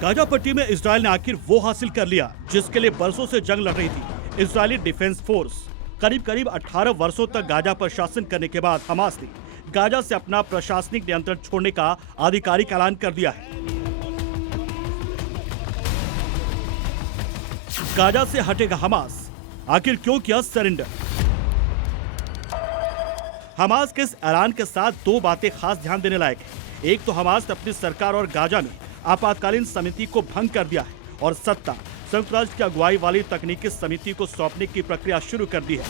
Gaza पट्टी में Israel ने आखिर वो हासिल कर लिया जिसके लिए बरसों से जंग लड़ रही थी। इजरायली डिफेंस फोर्स करीब 18 वर्षों तक गाजा पर शासन करने के बाद हमास ने गाजा से अपना प्रशासनिक नियंत्रण छोड़ने का आधिकारिक ऐलान कर दिया है। गाजा से हटेगा हमास, आखिर क्यों किया सरेंडर? हमास के इस ऐलान के साथ दो बातें खास ध्यान देने लायक है। एक तो हमास ने अपनी सरकार और गाजा में आपातकालीन समिति को भंग कर दिया है और सत्ता संयुक्त राष्ट्र की अगुवाई वाली तकनीकी समिति को सौंपने की प्रक्रिया शुरू कर दी है।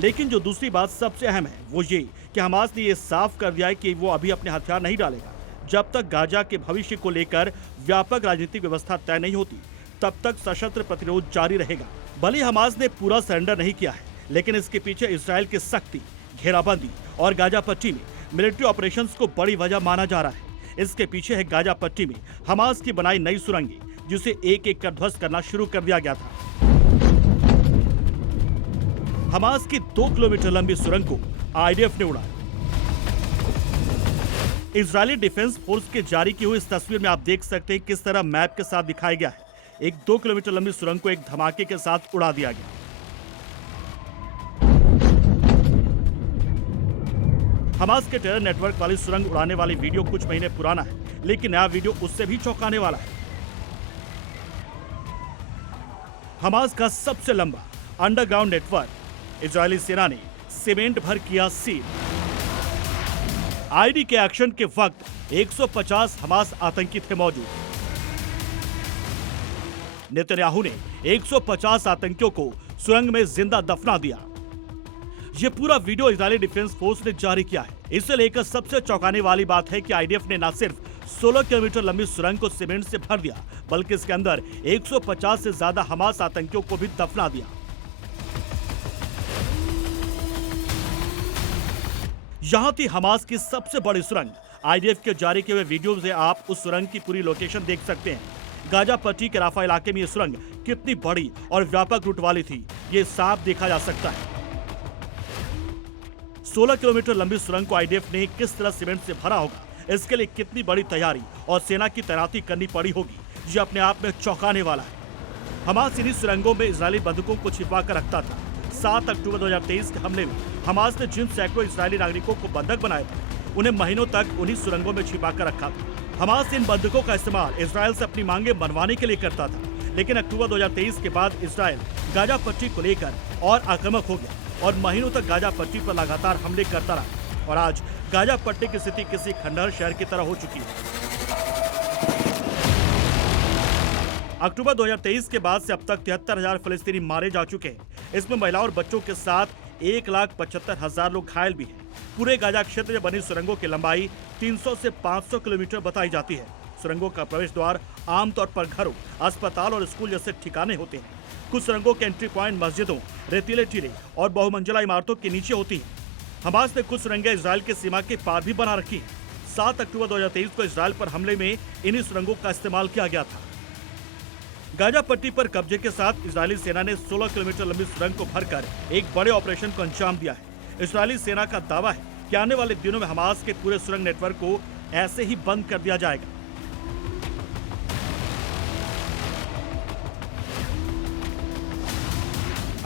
लेकिन जो दूसरी बात सबसे अहम है वो ये कि हमास ने यह साफ कर दिया है कि वो अभी अपने हथियार नहीं डालेगा। जब तक गाजा के भविष्य को लेकर व्यापक राजनीतिक व्यवस्था तय नहीं होती तब तक सशस्त्र प्रतिरोध जारी रहेगा। भले हमास ने पूरा सरेंडर नहीं किया है, लेकिन इसके पीछे इजराइल की सख्ती, घेराबंदी और गाजा पट्टी में मिलिट्री ऑपरेशंस को बड़ी वजह माना जा रहा है। इसके पीछे है गाजा पट्टी में हमास की बनाई नई सुरंगें, जिसे एक एक कर ध्वस्त करना शुरू कर दिया गया था। हमास की 2 किलोमीटर लंबी सुरंग को आईडीएफ ने उड़ाया। इजरायली डिफेंस फोर्स के जारी की हुई इस तस्वीर में आप देख सकते हैं किस तरह मैप के साथ दिखाया गया है। एक 2 किलोमीटर लंबी सुरंग को एक धमाके के साथ उड़ा दिया गया। हमास के टेरर नेटवर्क वाली सुरंग उड़ाने वाली वीडियो कुछ महीने पुराना है, लेकिन नया वीडियो उससे भी चौंकाने वाला है। हमास का सबसे लंबा अंडरग्राउंड नेटवर्क इजरायली सेना ने सीमेंट भर किया सील। आईडी के एक्शन के वक्त 150 हमास आतंकी थे मौजूद। नेतन्याहू ने 150 आतंकियों को सुरंग में जिंदा दफना दिया। यह पूरा वीडियो इजरायली डिफेंस फोर्स ने जारी किया है। इसे लेकर सबसे चौंकाने वाली बात है कि आईडीएफ ने न सिर्फ 16 किलोमीटर लंबी सुरंग को सीमेंट से भर दिया, बल्कि इसके अंदर 150 से ज्यादा हमास आतंकियों को भी दफना दिया। यहां थी हमास की सबसे बड़ी सुरंग। आईडीएफ के जारी किए हुए वीडियो से आप उस सुरंग की पूरी लोकेशन देख सकते हैं। गाजा पट्टी के राफा इलाके में यह सुरंग कितनी बड़ी और व्यापक रूट वाली थी, ये साफ देखा जा सकता है। 16 किलोमीटर लंबी सुरंग को आईडीएफ ने किस तरह सीमेंट से भरा होगा, इसके लिए कितनी बड़ी तैयारी और सेना की तैनाती करनी पड़ी होगी, ये अपने आप में चौंकाने वाला है। हमास इन्हीं सुरंगों में इजरायली बंदूकों को छिपा कर रखता था। 7 अक्टूबर 2023 के हमले में हमास ने जिन सैकड़ों इजरायली नागरिकों को बंधक बनाया था, उन्हें महीनों तक उन्हीं सुरंगों में छिपा कर रखा था। हमास इन बंधकों का इस्तेमाल इजरायल से अपनी मांगे मनवाने के लिए करता था, लेकिन अक्टूबर 2023 के बाद इजरायल गाजा पट्टी को लेकर और आक्रामक हो गया और महीनों तक गाजा पट्टी पर लगातार हमले करता रहा और आज गाजा पट्टी की स्थिति किसी खंडहर शहर की तरह हो चुकी है। अक्टूबर 2023 के बाद से अब तक 73,000 फिलिस्तीनी मारे जा चुके हैं। इसमें महिलाओं और बच्चों के साथ 1,75,000 लोग घायल भी हैं। पूरे गाजा क्षेत्र में बनी सुरंगों की लंबाई 300 से 500 किलोमीटर बताई जाती है। सुरंगों का प्रवेश द्वार आमतौर पर घरों, अस्पताल और स्कूल जैसे ठिकाने होते हैं। कुछ सुरंगों के एंट्री पॉइंट मस्जिदों, रेतीले टीले और बहुमंजिला इमारतों के नीचे होती हैं। हमास ने कुछ सुरंगें इजरायल की सीमा के पार भी बना रखी हैं। 7 अक्टूबर 2023 को इजरायल पर हमले में इन्हीं सुरंगों का इस्तेमाल किया गया था। गाजा पट्टी पर कब्जे के साथ इजरायली सेना ने 16 किलोमीटर लंबी सुरंग को भरकर एक बड़े ऑपरेशन को अंजाम दिया है। इजरायली सेना का दावा है कि आने वाले दिनों में हमास के पूरे सुरंग नेटवर्क को ऐसे ही बंद कर दिया जाएगा।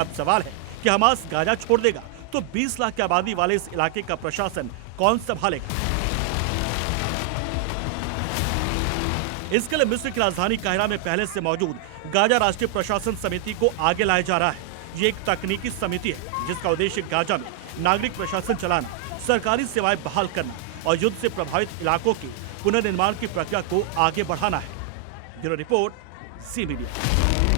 अब सवाल है कि हमास गाजा छोड़ देगा तो 20 लाख की आबादी वाले इस इलाके का प्रशासन कौन संभालेगा? इसके लिए मिस्र की राजधानी काहिरा में पहले से मौजूद गाजा राष्ट्रीय प्रशासन समिति को आगे लाया जा रहा है। ये एक तकनीकी समिति है जिसका उद्देश्य गाजा में नागरिक प्रशासन चलाना, सरकारी सेवाएं बहाल करना और युद्ध से प्रभावित इलाकों के पुनर्निर्माण की प्रक्रिया को आगे बढ़ाना है। Bureau report, C media.